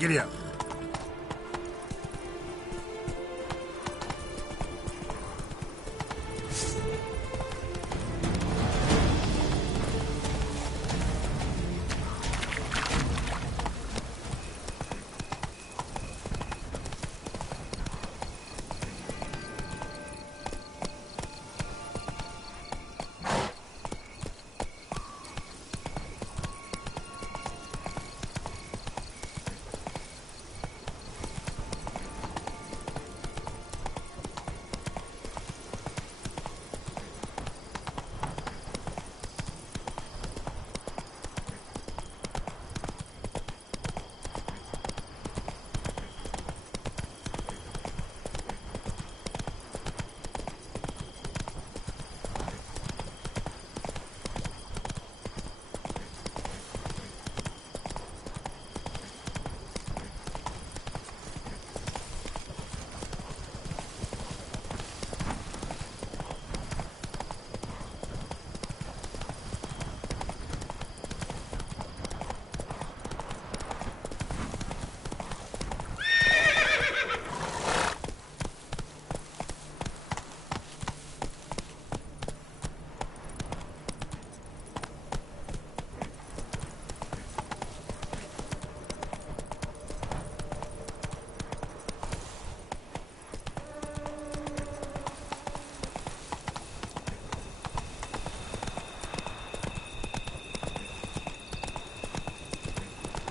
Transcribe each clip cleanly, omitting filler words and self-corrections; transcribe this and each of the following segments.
Giddy up.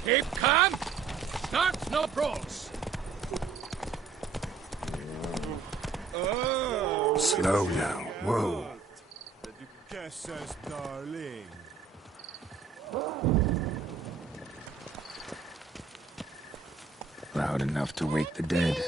Keep calm. Start no brawls. Slow now. Whoa. The Duchess's darling. Loud enough to wake the dead.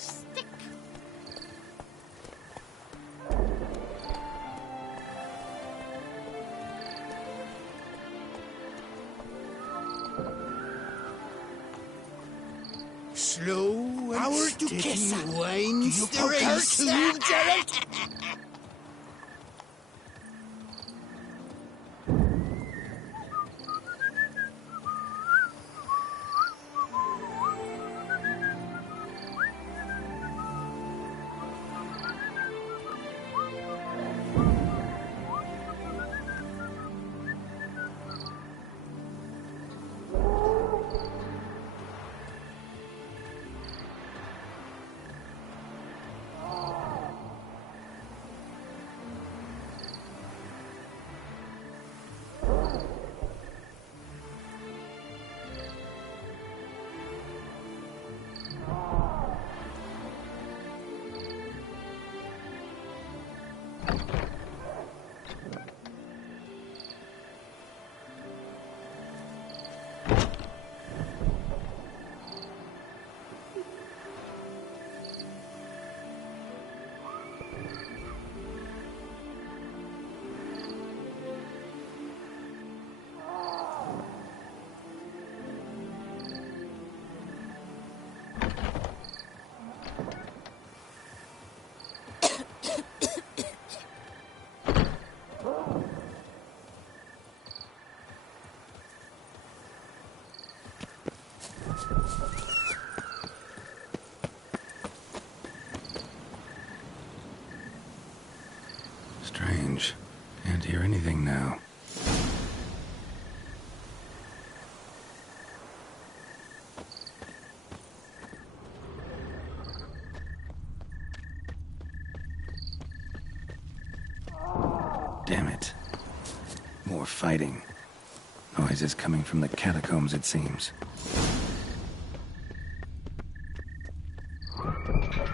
stick. Slow and Hours to steady kiss her. winds Do you the poke her race. too, Geralt? Strange. Can't hear anything now. Damn it. More fighting. Noises coming from the catacombs, it seems.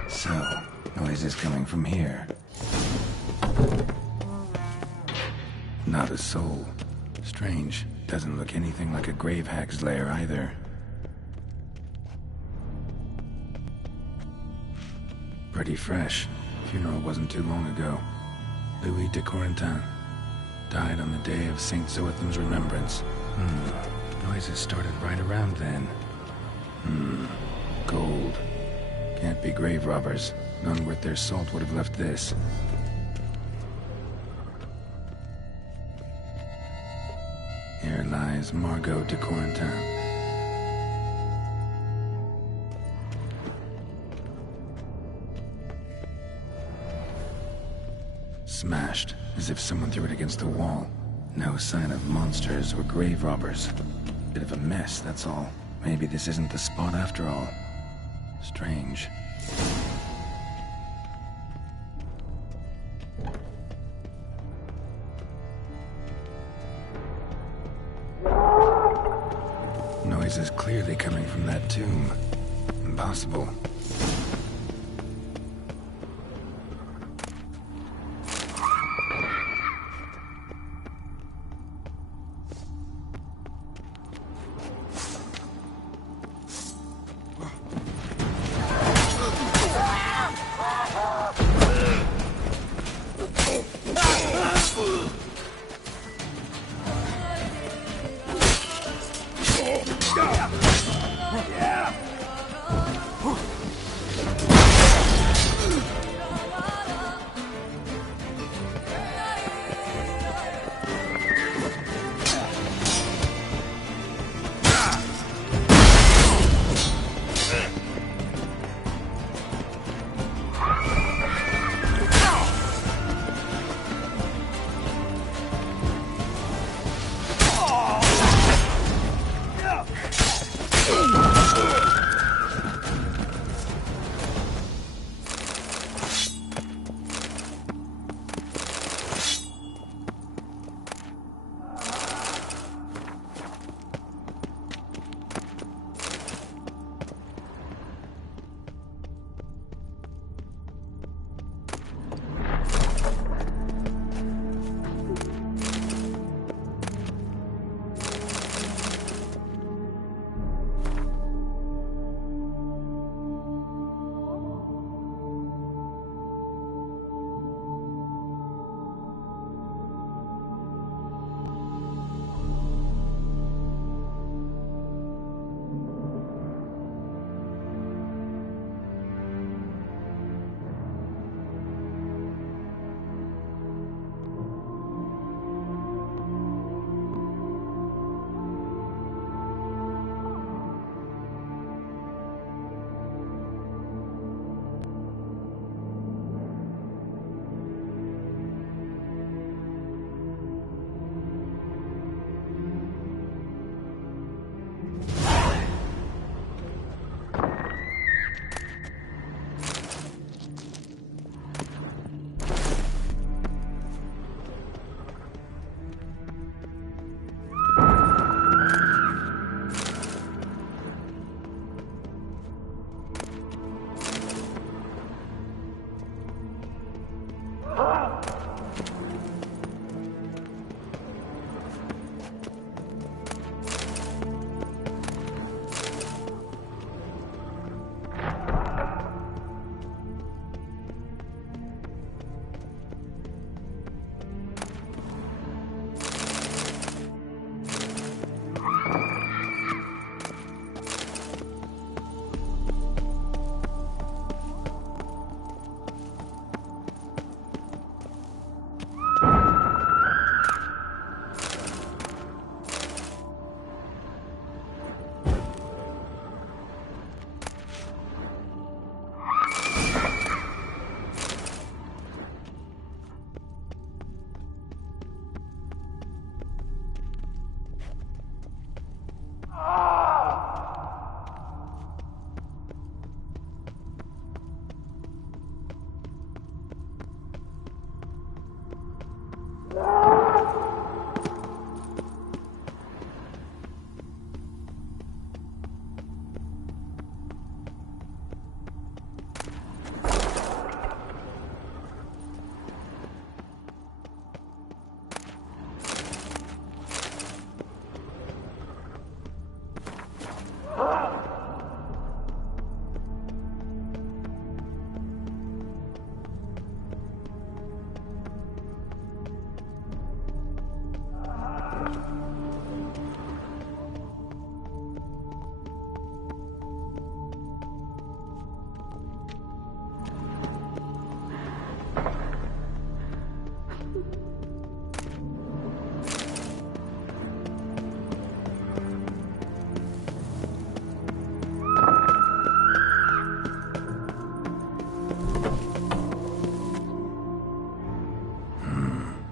So, noises coming from here. Not a soul. Strange. Doesn't look anything like a grave hag's lair either. Pretty fresh. Funeral wasn't too long ago. Louis de Corentin died on the day of Saint Zoetham's remembrance. Noises started right around then. Gold. Can't be grave robbers. None worth their salt would have left this. Here lies Margot de Corentin. Smashed, as if someone threw it against the wall. No sign of monsters or grave robbers. Bit of a mess, that's all. Maybe this isn't the spot after all. Strange. Noise is clearly coming from that tomb. Impossible.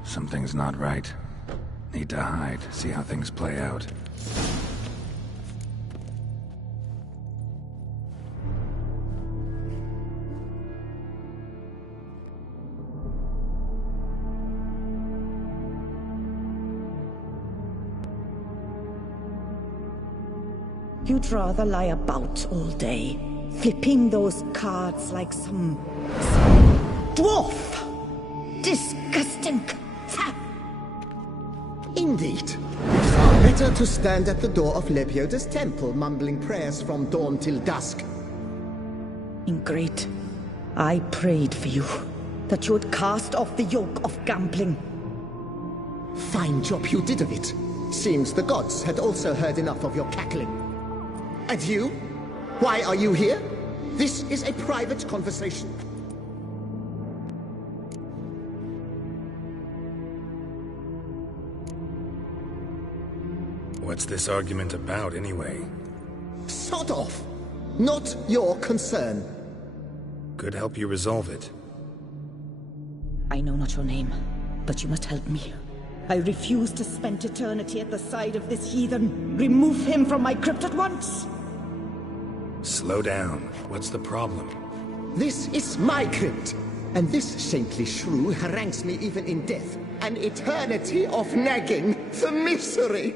Something's not right. Need to hide, see how things play out. You'd rather lie about all day, flipping those cards like some dwarf! Disgusting! Indeed. Far better to stand at the door of Lepioda's temple, mumbling prayers from dawn till dusk. Ingrate, I prayed for you, that you would cast off the yoke of gambling. Fine job you did of it. Seems the gods had also heard enough of your cackling. And you? Why are you here? This is a private conversation. What's this argument about, anyway? Sod off! Not your concern. Could help you resolve it. I know not your name, but you must help me. I refuse to spend eternity at the side of this heathen. Remove him from my crypt at once! Slow down. What's the problem? This is my crypt, and this saintly shrew harangues me even in death. An eternity of nagging, the misery!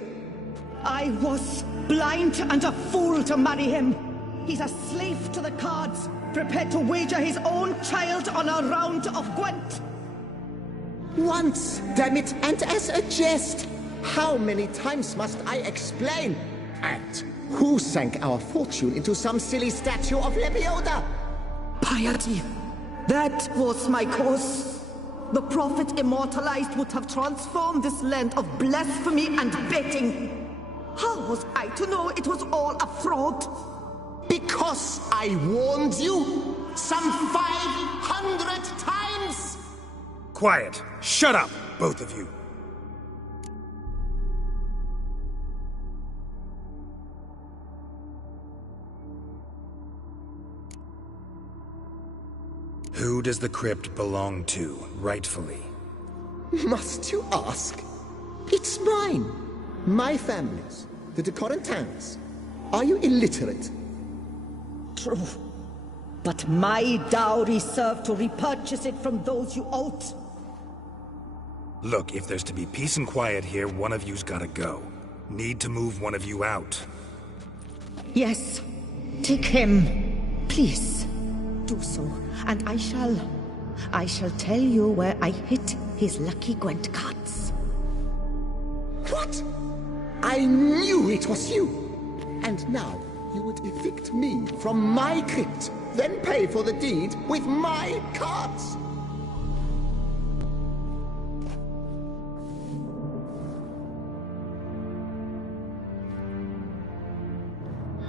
I was blind and a fool to marry him. He's a slave to the cards, prepared to wager his own child on a round of Gwent. Once, damn it, and as a jest! How many times must I explain? And who sank our fortune into some silly statue of Lepioda? Piety. That was my cause. The prophet immortalized would have transformed this land of blasphemy and betting. How was I to know it was all a fraud? Because I warned you some 500 times! Quiet! Shut up, both of you! Who does the crypt belong to, rightfully? Must you ask? It's mine. My family's. The de Corentans. Are you illiterate? True. But my dowry served to repurchase it from those you owed. Look, if there's to be peace and quiet here, one of you's gotta go. Need to move one of you out. Yes. Take him. Please. Do so. And I shall tell you where I hid his lucky Gwent cards. What? I knew it was you! And now you would evict me from my crypt, then pay for the deed with my cards!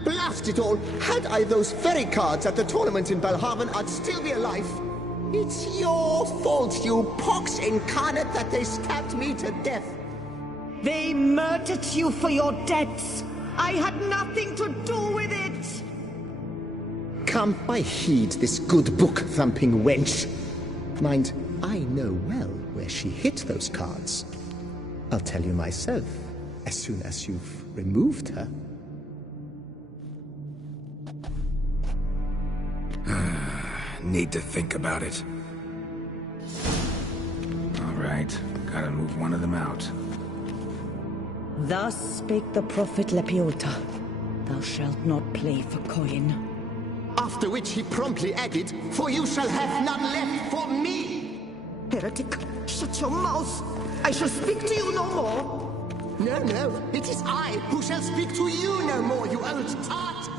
Blast it all! Had I those very cards at the tournament in Belhaven, I'd still be alive. It's your fault, you pox incarnate, that they stabbed me to death. They murdered you for your debts. I had nothing to do with it. Come, I heed this good book-thumping wench. Mind, I know well where she hid those cards. I'll tell you myself, as soon as you've removed her. Need to think about it. All right, Gotta move one of them out. Thus spake the prophet Lepiota. Thou shalt not play for coin. After which he promptly added, "For you shall have none left for me!" Heretic, shut your mouth! I shall speak to you no more! No, no, it is I who shall speak to you no more, you old tart!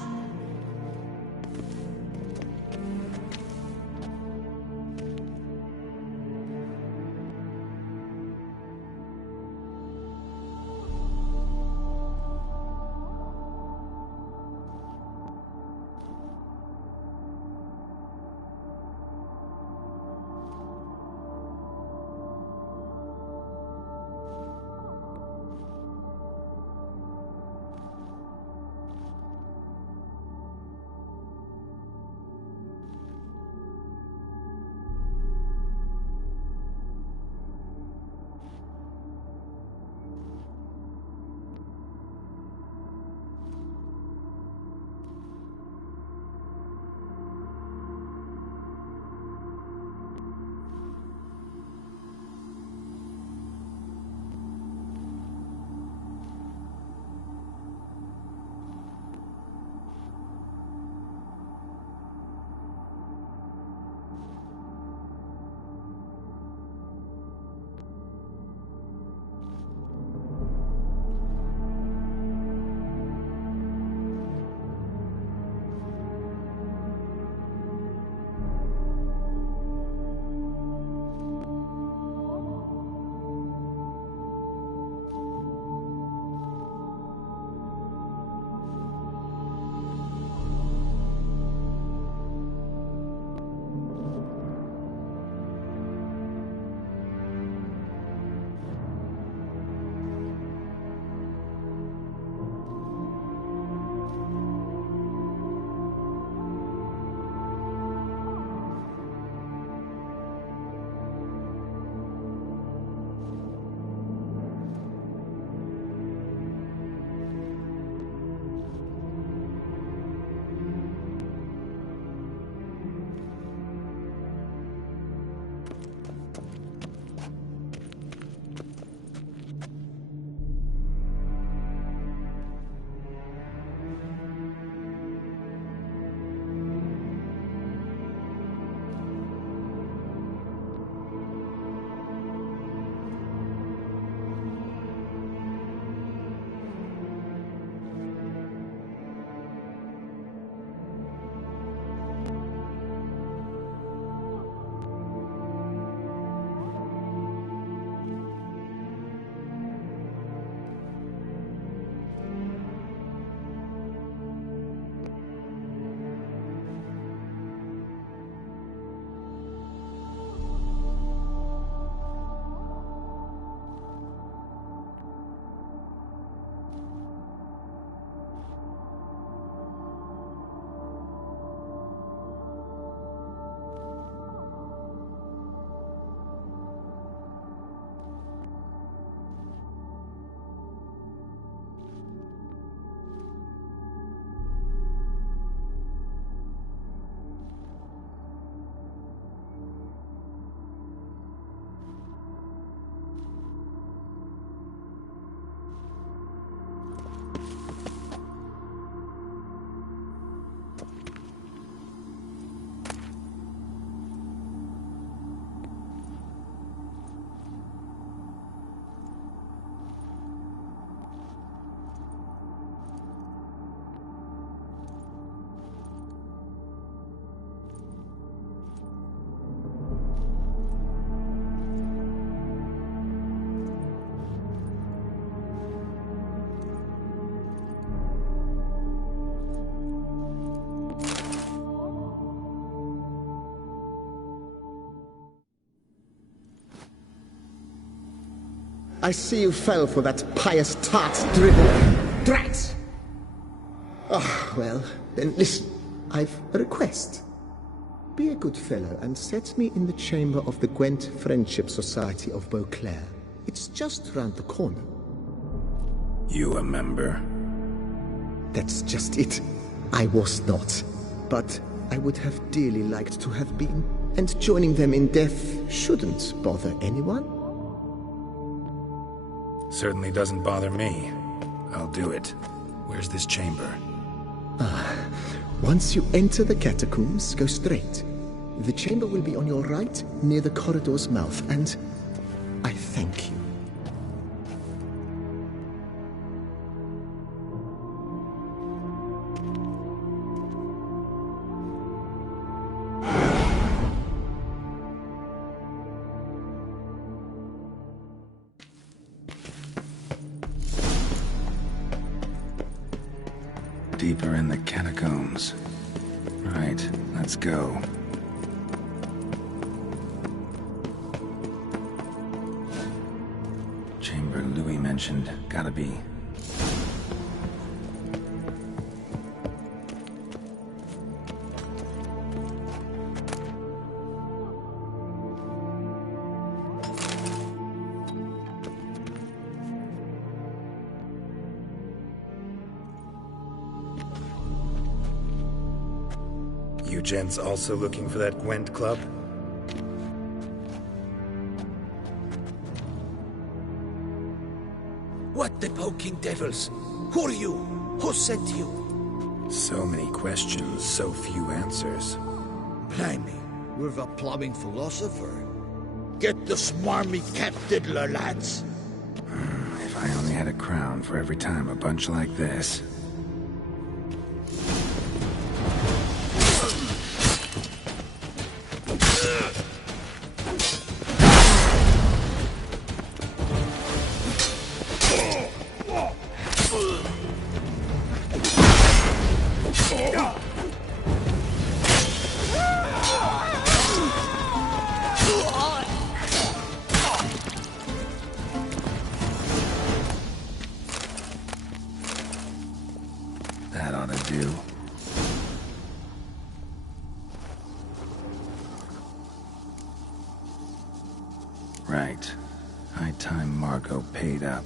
I see you fell for that pious tart's drivel. Drat! Ah, well, then listen. I've a request. Be a good fellow and set me in the chamber of the Gwent Friendship Society of Beauclair. It's just round the corner. You a member? That's just it. I was not. But I would have dearly liked to have been. And joining them in death shouldn't bother anyone. Certainly doesn't bother me. I'll do it. Where's this chamber? Once you enter the catacombs, go straight. The chamber will be on your right, near the corridor's mouth, and I thank you. Deeper in the catacombs. Right, let's go. Chamber Louis mentioned. Gotta be. You gents also looking for that Gwent club? What the poking devils? Who are you? Who sent you? So many questions, so few answers. Blimey, we're the plumbing philosopher. Get the smarmy cat diddler, lads. If I only had a crown for every time a bunch like this. That ought to do. Right. High time Margot paid up.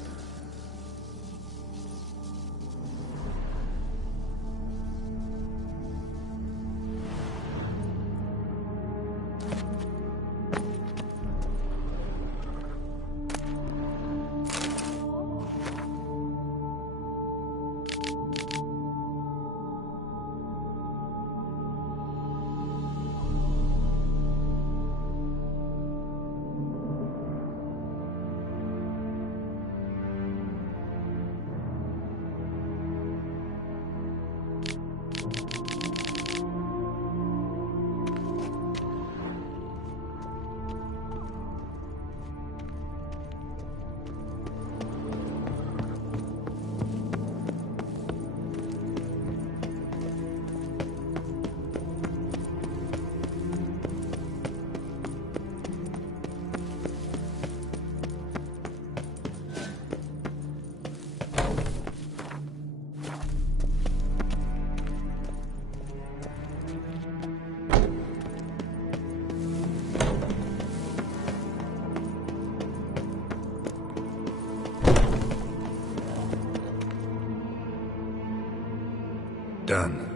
Done.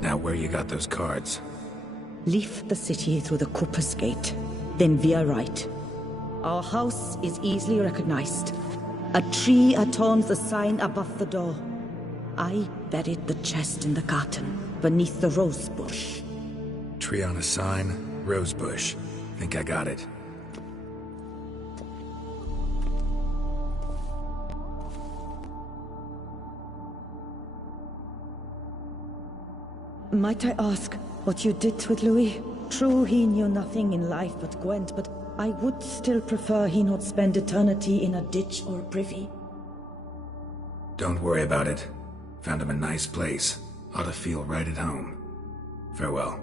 Now where you got those cards? Leave the city through the Cooper's Gate, then via right. Our house is easily recognized. A tree adorns the sign above the door. I buried the chest in the garden, beneath the rose bush. Tree on a sign, rose bush. Think I got it. Might I ask what you did with Louis? True, he knew nothing in life but Gwent, but I would still prefer he not spend eternity in a ditch or a privy. Don't worry about it. Found him a nice place. Ought to feel right at home. Farewell.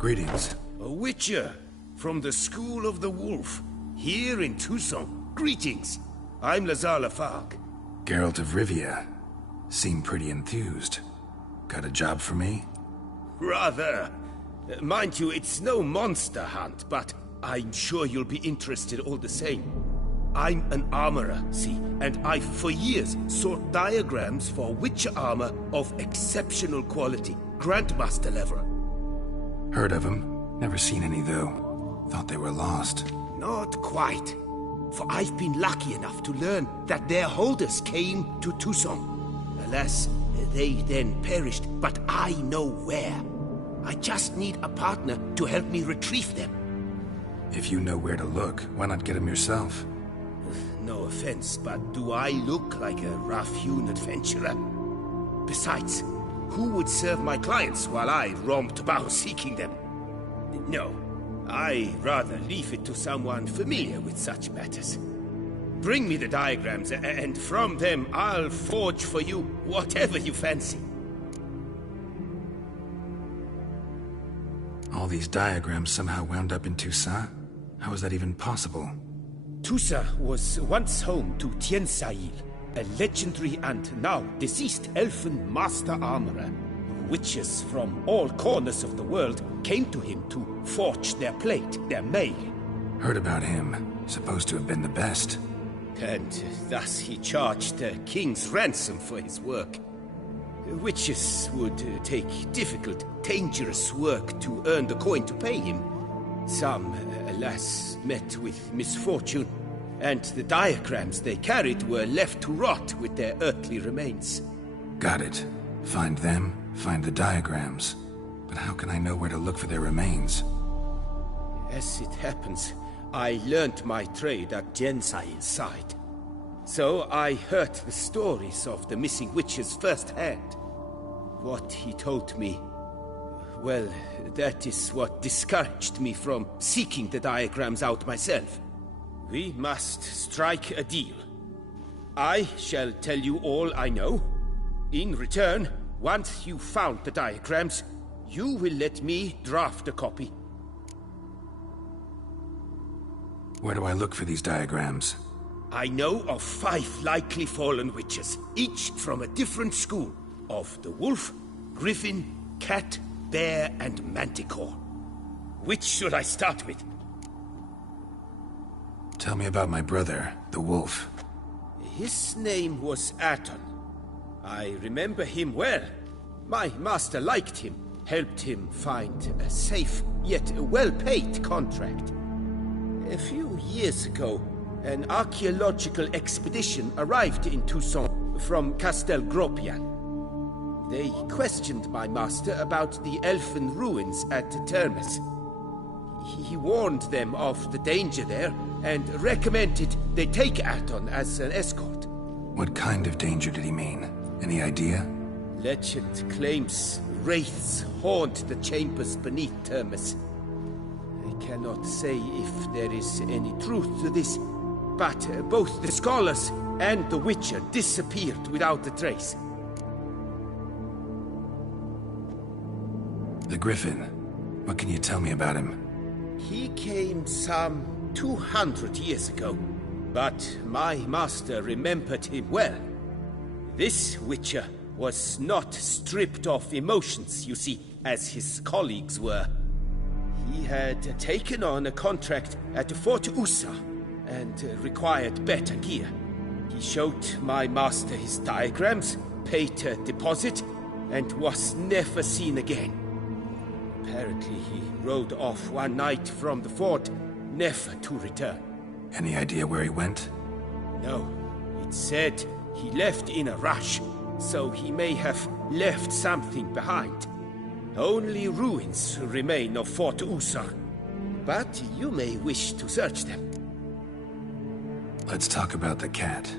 Greetings. A Witcher from the School of the Wolf, here in Tucson. Greetings. I'm Lazar Lafargue. Geralt of Rivia. Seem pretty enthused. Got a job for me? Rather. Mind you, it's no monster hunt, but I'm sure you'll be interested all the same. I'm an armorer, see, and I've for years sought diagrams for Witcher armor of exceptional quality, Grandmaster level. Heard of them. Never seen any, though. Thought they were lost. Not quite. For I've been lucky enough to learn that their holders came to Tucson. Alas, they then perished, but I know where. I just need a partner to help me retrieve them. If you know where to look, why not get them yourself? No offense, but do I look like a rough-hewn adventurer? Besides, who would serve my clients while I roamed about seeking them? No, I rather leave it to someone familiar with such matters. Bring me the diagrams, and from them I'll forge for you whatever you fancy. All these diagrams somehow wound up in Toussaint? How is that even possible? Toussaint was once home to Tiensail, a legendary and now deceased elfin master armorer. Witches from all corners of the world came to him to forge their plate, their mail. Heard about him. Supposed to have been the best. And thus he charged the king's ransom for his work. Witches would take difficult, dangerous work to earn the coin to pay him. Some, alas, met with misfortune, and the diagrams they carried were left to rot with their earthly remains. Got it. Find them, find the diagrams. But how can I know where to look for their remains? As it happens, I learned my trade at Jensail's side. So I heard the stories of the missing witches firsthand. What he told me, well, that is what discouraged me from seeking the diagrams out myself. We must strike a deal. I shall tell you all I know. In return, once you've found the diagrams, you will let me draft a copy. Where do I look for these diagrams? I know of 5 likely fallen witches, each from a different school of the wolf, griffin, cat, bear, and manticore. Which should I start with? Tell me about my brother, the wolf. His name was Aton. I remember him well. My master liked him, helped him find a safe, yet well-paid contract. A few years ago, an archaeological expedition arrived in Tucson from Castel Gropian. They questioned my master about the elfin ruins at Termes. He warned them of the danger there and recommended they take Aton as an escort. What kind of danger did he mean? Any idea? Legend claims wraiths haunt the chambers beneath Termes. I cannot say if there is any truth to this, but both the scholars and the Witcher disappeared without a trace. The Griffin. What can you tell me about him? He came some 200 years ago, but my master remembered him well. This Witcher was not stripped of emotions, you see, as his colleagues were. He had taken on a contract at Fort Usa and required better gear. He showed my master his diagrams, paid a deposit, and was never seen again. Apparently, he rode off one night from the fort, never to return. Any idea where he went? No. It said he left in a rush, so he may have left something behind. Only ruins remain of Fort Usa, but you may wish to search them. Let's talk about the cat.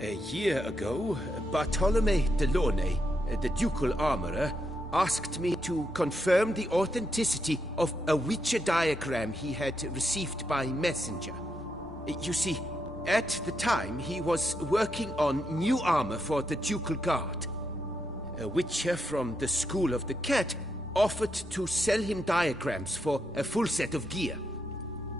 A year ago, Bartolome de Launay, the ducal armorer, asked me to confirm the authenticity of a Witcher diagram he had received by messenger. You see, at the time he was working on new armor for the ducal guard. A Witcher from the School of the Cat offered to sell him diagrams for a full set of gear.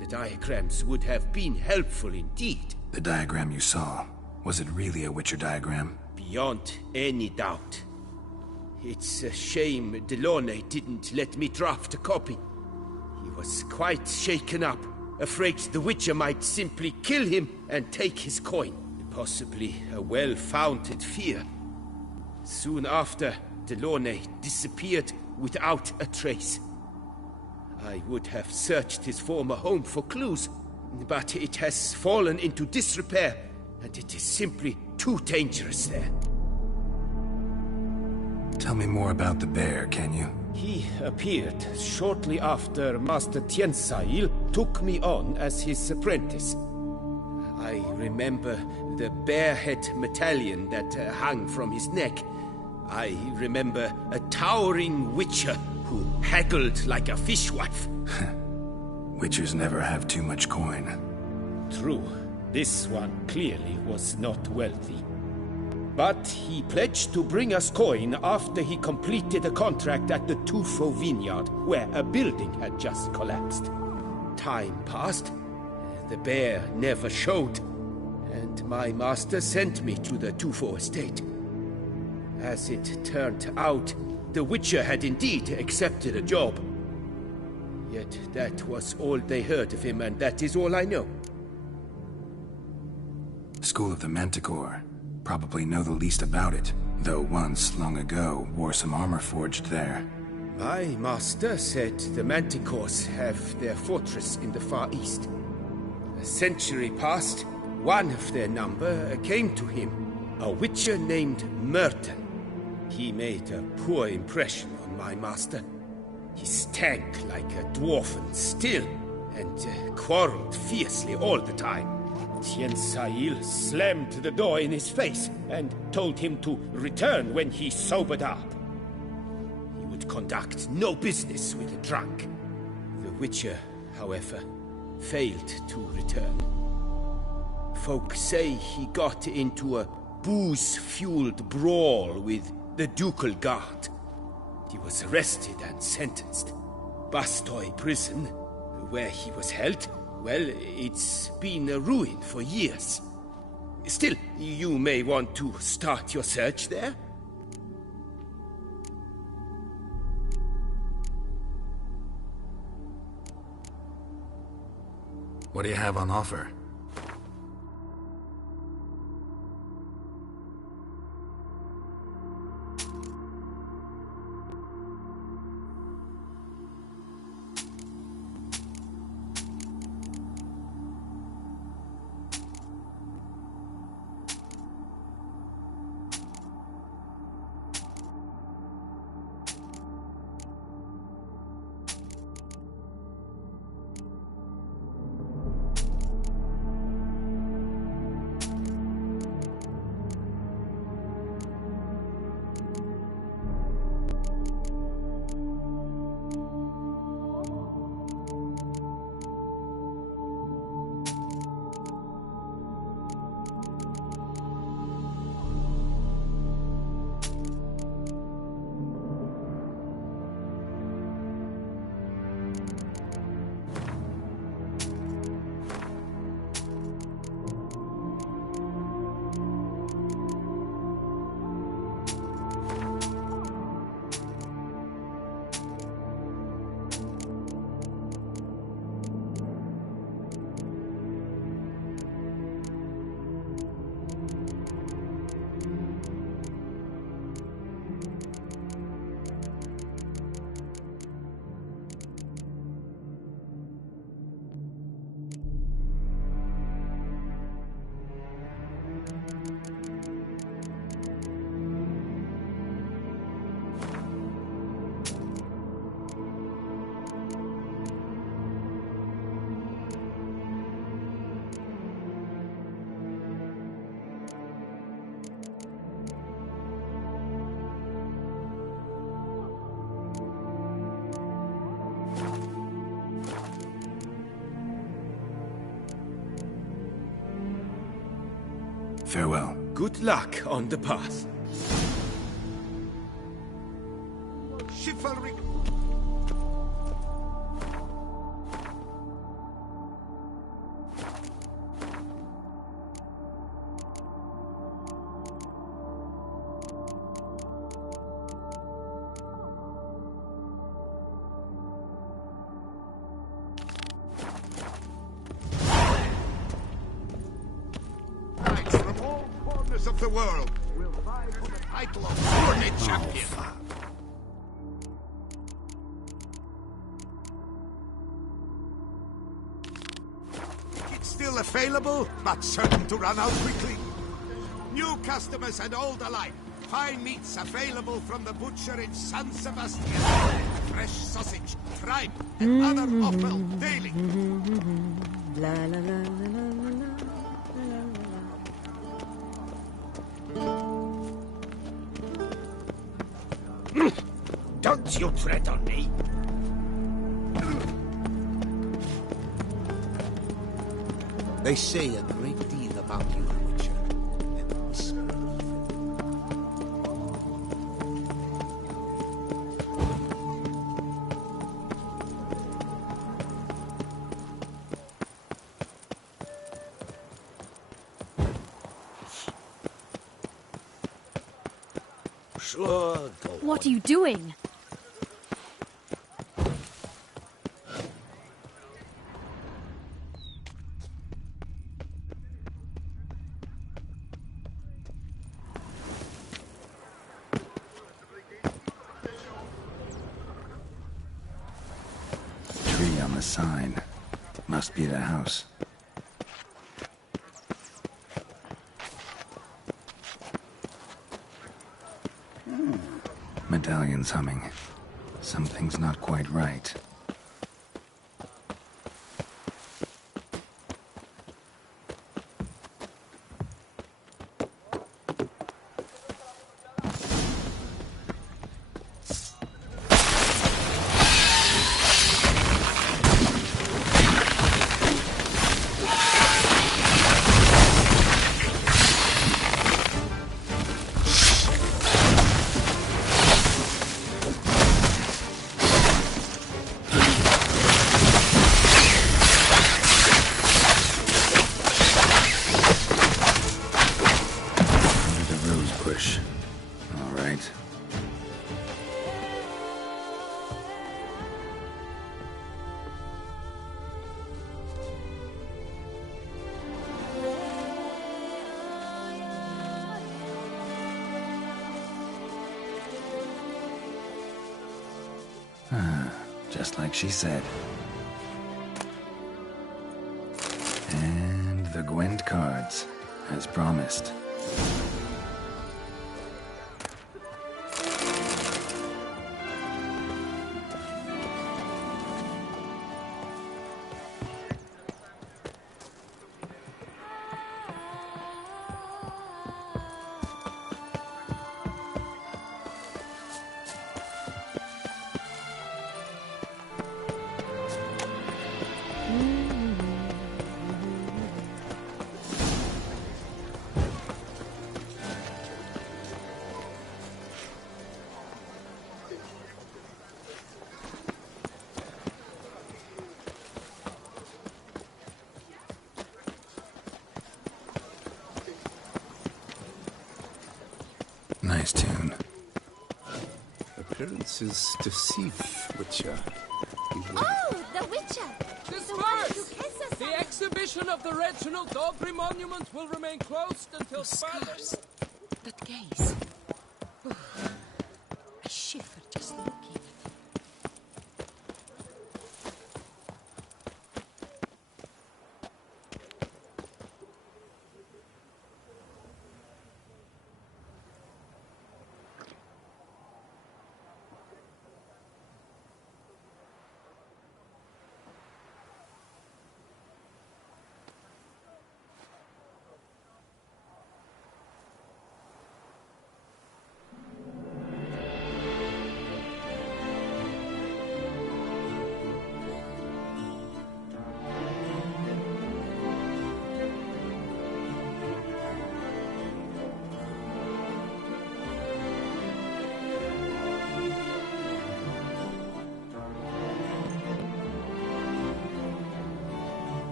The diagrams would have been helpful indeed. The diagram you saw, was it really a Witcher diagram? Beyond any doubt. It's a shame Delaunay didn't let me draft a copy. He was quite shaken up, afraid the Witcher might simply kill him and take his coin. Possibly a well-founded fear. Soon after, Delaunay disappeared without a trace. I would have searched his former home for clues, but it has fallen into disrepair, and it is simply too dangerous there. Tell me more about the bear, can you? He appeared shortly after Master Tiensail took me on as his apprentice. I remember the bear-head medallion that hung from his neck. I remember a towering witcher who haggled like a fishwife. Witchers never have too much coin. True, this one clearly was not wealthy. But he pledged to bring us coin after he completed a contract at the Tufo vineyard, where a building had just collapsed. Time passed. The bear never showed, and my master sent me to the Tufo estate. As it turned out, the Witcher had indeed accepted a job. Yet that was all they heard of him, and that is all I know. School of the Manticore. Probably know the least about it, though once, long ago, wore some armor forged there. My master said the Manticores have their fortress in the Far East. A century passed, one of their number came to him, a witcher named Merton. He made a poor impression on my master. He stank like a dwarfen still, and quarreled fiercely all the time. Tiensail slammed the door in his face and told him to return when he sobered up. He would conduct no business with a drunk. The Witcher, however, failed to return. Folk say he got into a booze-fueled brawl with the Ducal Guard. He was arrested and sentenced. Bastoy prison, where he was held, well, it's been a ruin for years. Still, you may want to start your search there. What do you have on offer? Farewell. Good luck on the path. chivalric. Knights from all corners of the world will vie for the title of tourney champion. It's still available, but certain to run out quickly. New customers and old alike. Fine meats available from the butcher in San Sebastian. Fresh sausage, tripe, and other offal daily. La la la la la la la. Don't you tread on me! They say a great deal about you, Witcher. Sure, go What are you doing? Tree on the sign. Must be the house. Medallion's humming. Something's not quite right. Just like she said. And the Gwent cards, as promised. Nice tune. Appearances deceive, Witcher. Oh, the Witcher! Disperse! The exhibition of the Reginald Aubrey monument will remain closed until further... That gaze. Oh, I shiver just looking at it.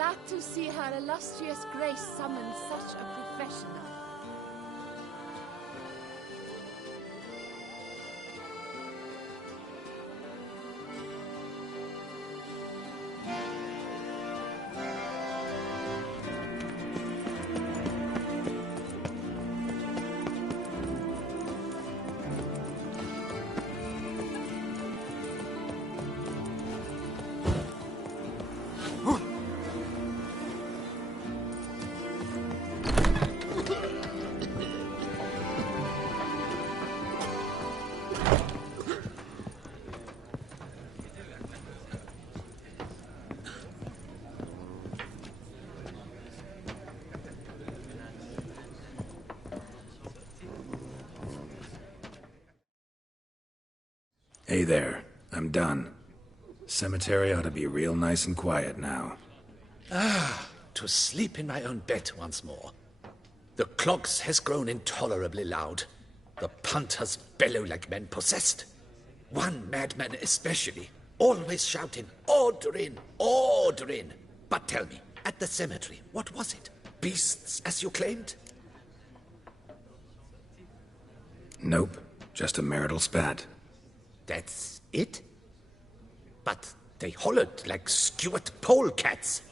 glad to see her illustrious grace summon such a professional. Hey there, I'm done. Cemetery ought to be real nice and quiet now. To sleep in my own bed once more. The clogs has grown intolerably loud. The punters bellow like men possessed. One madman especially, always shouting, "Order in! Order in!" But tell me, at the cemetery, what was it? Beasts, as you claimed? Nope, just a marital spat. That's it? But they hollered like skewered polecats.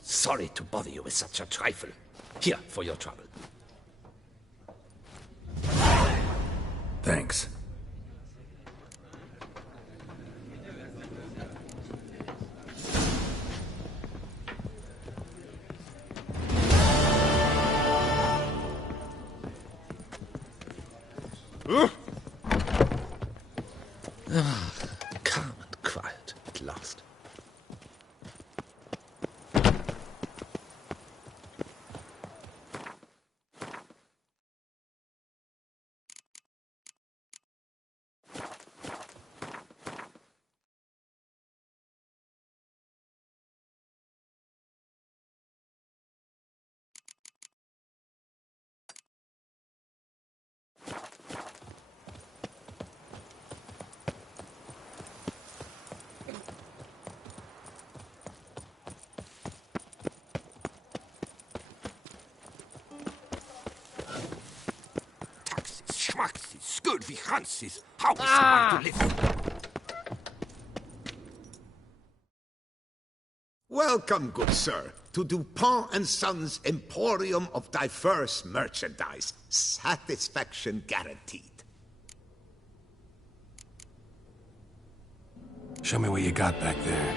Sorry to bother you with such a trifle. Here, for your trouble. Thanks. Calm and quiet at last. Schmacksis, scourd wie Hansis. How is someone to live? Welcome, good sir, to Dupont and Sons Emporium of diverse merchandise. Satisfaction guaranteed. Show me what you got back there.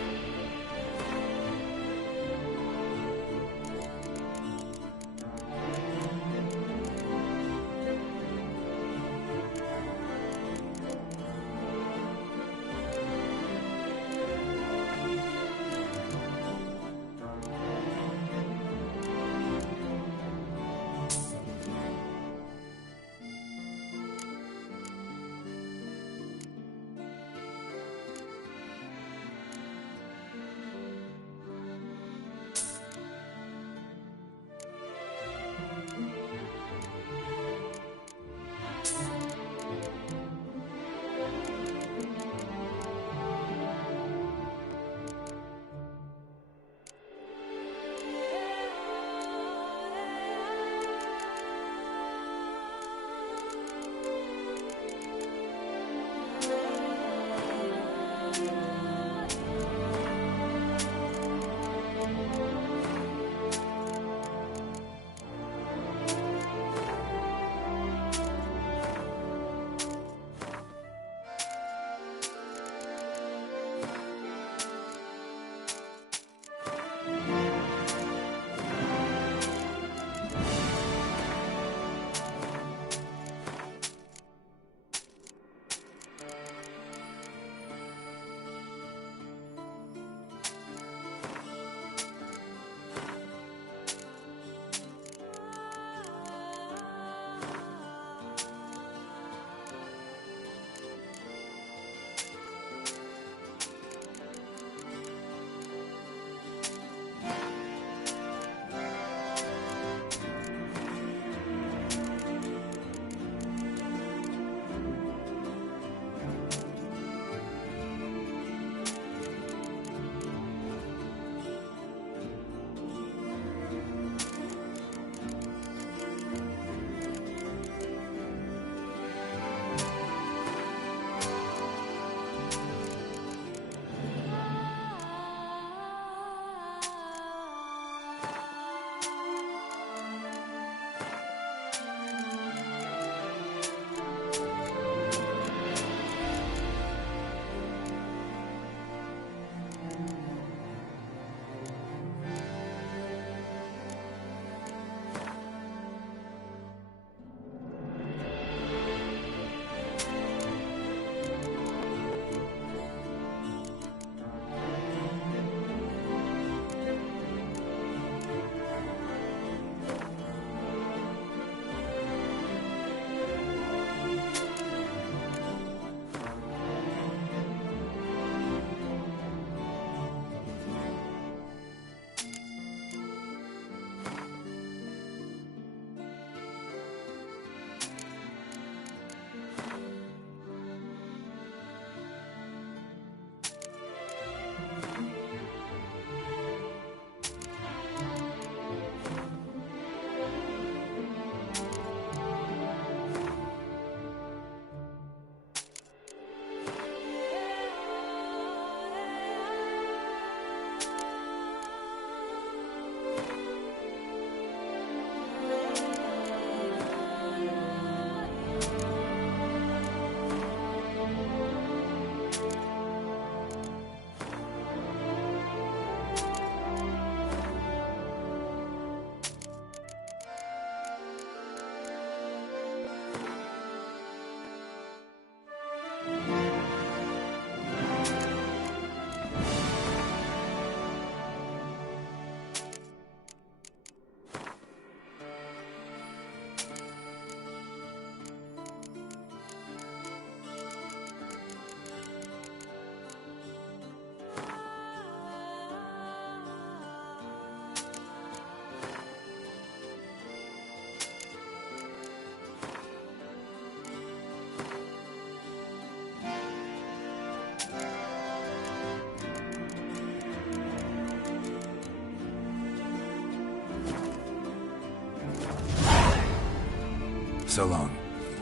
So long.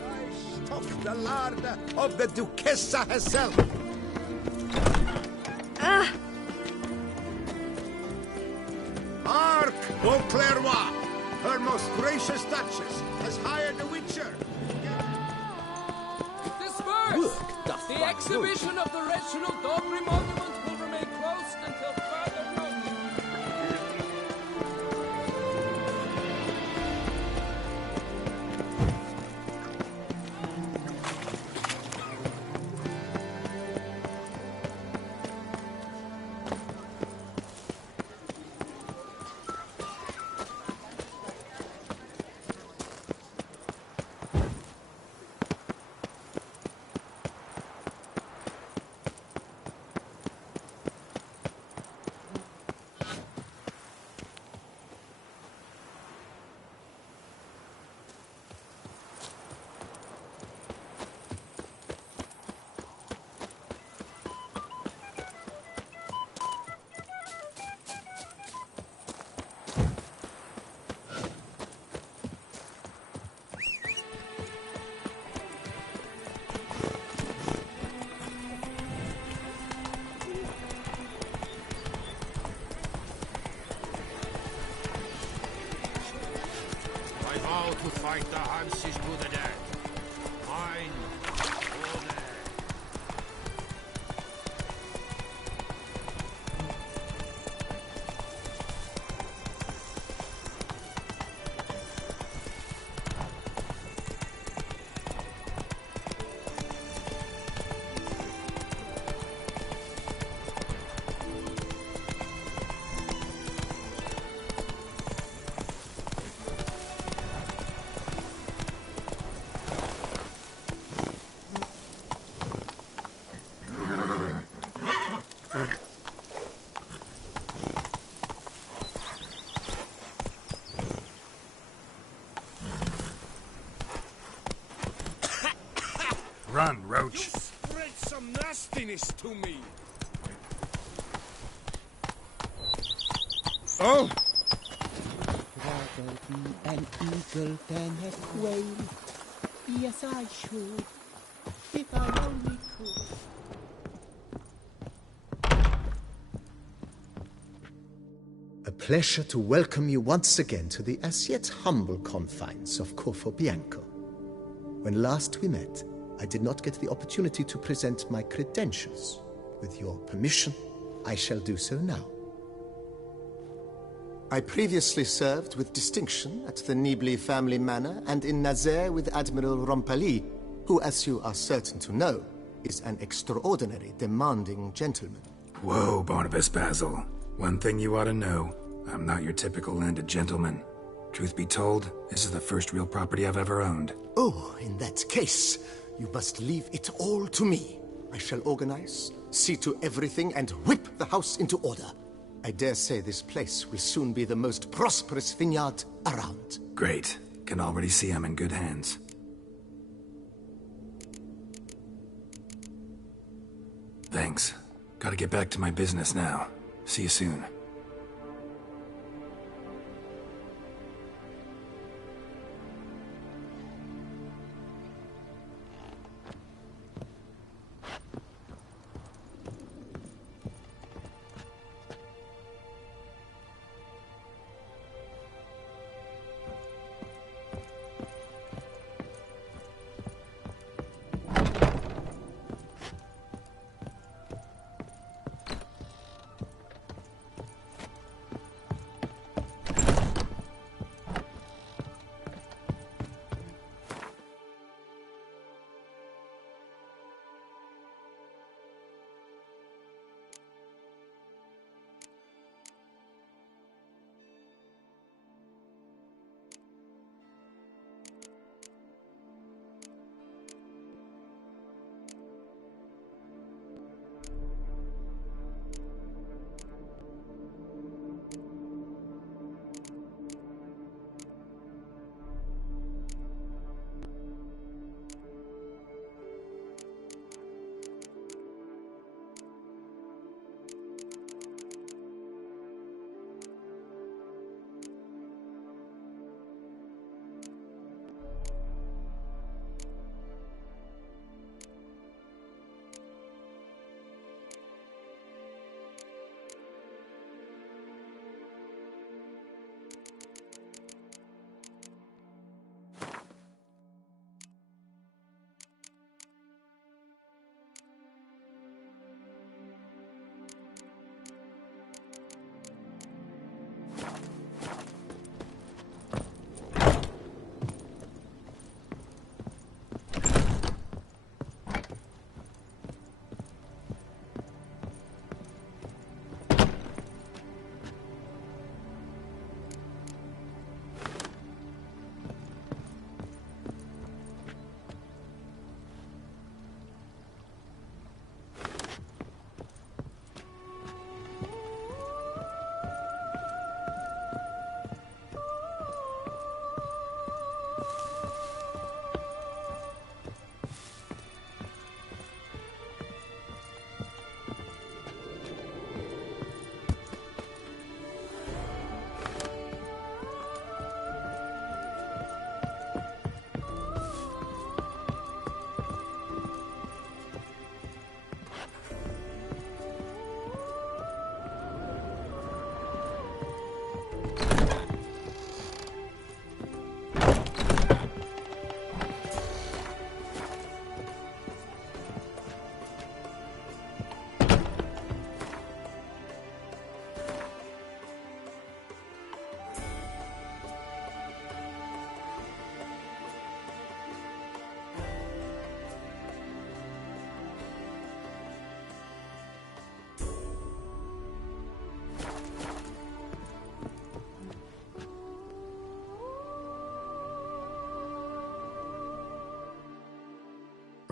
I stock the lard of the Duchessa herself. Arc Beauclervois, her most gracious Duchess, has hired a witcher. Disperse! The exhibition of the Reginald Aubrey monument will remain closed until further notice. I vow to fight the Hanses to the death. Mine, or theirs. Run, Roach. You spread some nastiness to me. Oh! Rather be an eagle than a quail. Yes, I should, if I only could. A pleasure to welcome you once again to the as yet humble confines of Corfo Bianco. When last we met, I did not get the opportunity to present my credentials. With your permission, I shall do so now. I previously served with distinction at the Nibli family manor and in Nazaire with Admiral Rompali, who, as you are certain to know, is an extraordinary, demanding gentleman. Whoa, Barnabas Basil. One thing you ought to know, I'm not your typical landed gentleman. Truth be told, this is the first real property I've ever owned. Oh, in that case, you must leave it all to me. I shall organize, see to everything, and whip the house into order. I dare say this place will soon be the most prosperous vineyard around. Great. Can already see I'm in good hands. Thanks. Gotta get back to my business now. See you soon.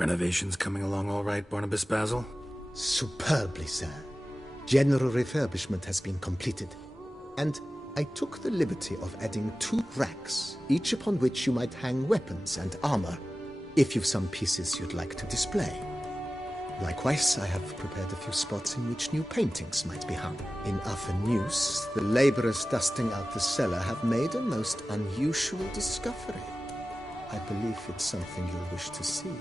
Renovations coming along all right, Barnabas Basil? Superbly, sir. General refurbishment has been completed. And I took the liberty of adding 2 racks, each upon which you might hang weapons and armor, if you've some pieces you'd like to display. Likewise, I have prepared a few spots in which new paintings might be hung. In other news, the laborers dusting out the cellar have made a most unusual discovery. I believe it's something you'll wish to see.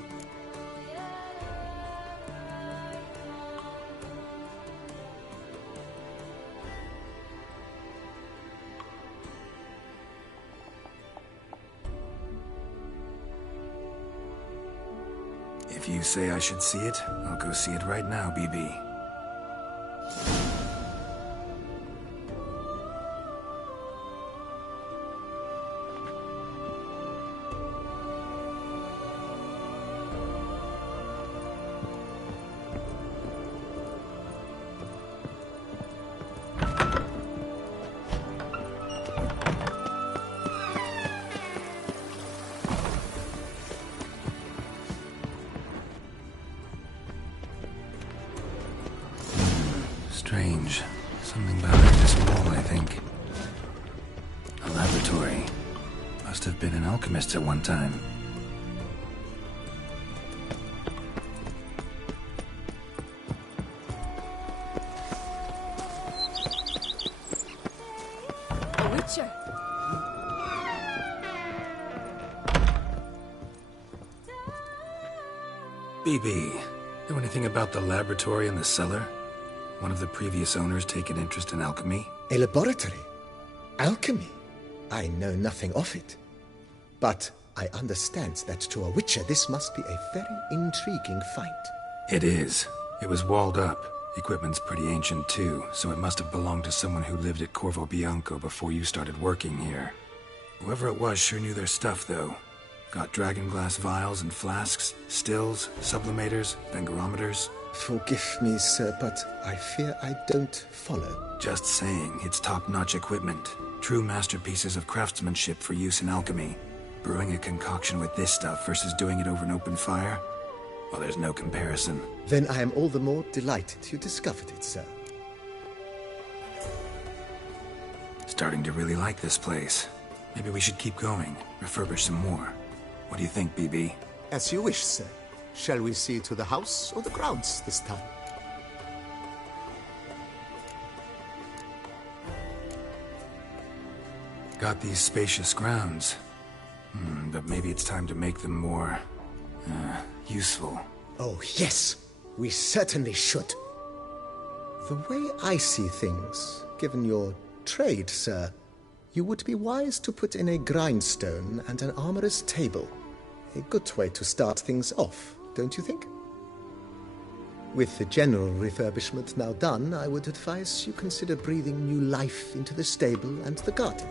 If you say I should see it, I'll go see it right now, BB. Strange. Something behind this wall, I think. A laboratory. Must have been an alchemist at one time. A witcher. BB, know anything about the laboratory in the cellar? One of the previous owners take an interest in alchemy? A laboratory? Alchemy? I know nothing of it. But I understand that to a witcher this must be a very intriguing find. It is. It was walled up. Equipment's pretty ancient too, so it must have belonged to someone who lived at Corvo Bianco before you started working here. Whoever it was sure knew their stuff, though. Got dragon glass vials and flasks, stills, sublimators, vengerometers. Forgive me, sir, but I fear I don't follow. Just saying, it's top-notch equipment. True masterpieces of craftsmanship for use in alchemy. Brewing a concoction with this stuff versus doing it over an open fire? Well, there's no comparison. Then I am all the more delighted you discovered it, sir. Starting to really like this place. Maybe we should keep going, refurbish some more. What do you think, BB? As you wish, sir. Shall we see to the house or the grounds this time? Got these spacious grounds. But maybe it's time to make them more... useful. Oh, yes. We certainly should. The way I see things, given your trade, sir, you would be wise to put in a grindstone and an armorer's table. A good way to start things off, don't you think? With the general refurbishment now done, I would advise you consider breathing new life into the stable and the garden.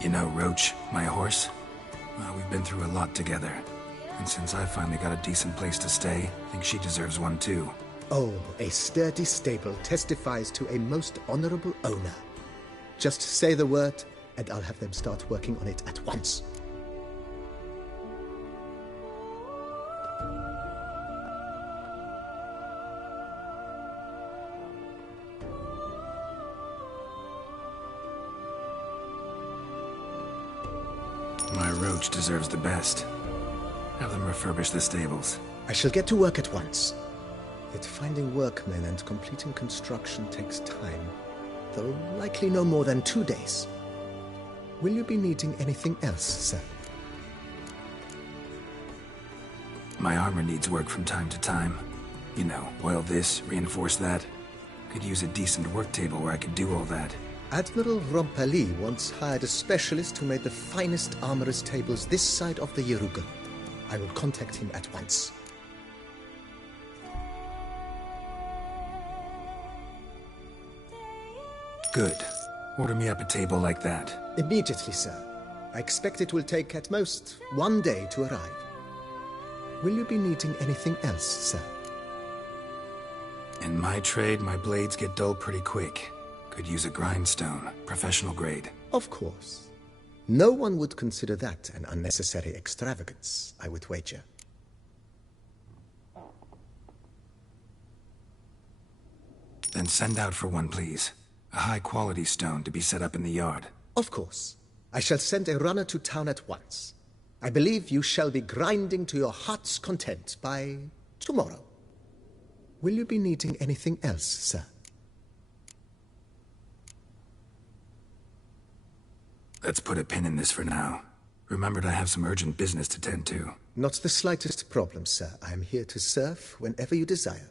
You know Roach, my horse? Well, we've been through a lot together. And since I finally got a decent place to stay, I think she deserves one too. Oh, a sturdy stable testifies to a most honorable owner. Just say the word, and I'll have them start working on it at once. My Roach deserves the best. Have them refurbish the stables. I shall get to work at once. Yet finding workmen and completing construction takes time, though likely no more than 2 days. Will you be needing anything else, sir? My armor needs work from time to time. You know, oil this, reinforce that. Could use a decent work table where I could do all that. Admiral Rompali once hired a specialist who made the finest armorer's tables this side of the Yeruga. I will contact him at once. Good. Order me up a table like that. Immediately, sir. I expect it will take at most 1 day to arrive. Will you be needing anything else, sir? In my trade, my blades get dull pretty quick. Could use a grindstone, professional grade. Of course. No one would consider that an unnecessary extravagance, I would wager. Then send out for one, please. A high-quality stone to be set up in the yard. Of course. I shall send a runner to town at once. I believe you shall be grinding to your heart's content by tomorrow. Will you be needing anything else, sir? Let's put a pin in this for now. Remembered I have some urgent business to tend to. Not the slightest problem, sir. I am here to serve whenever you desire.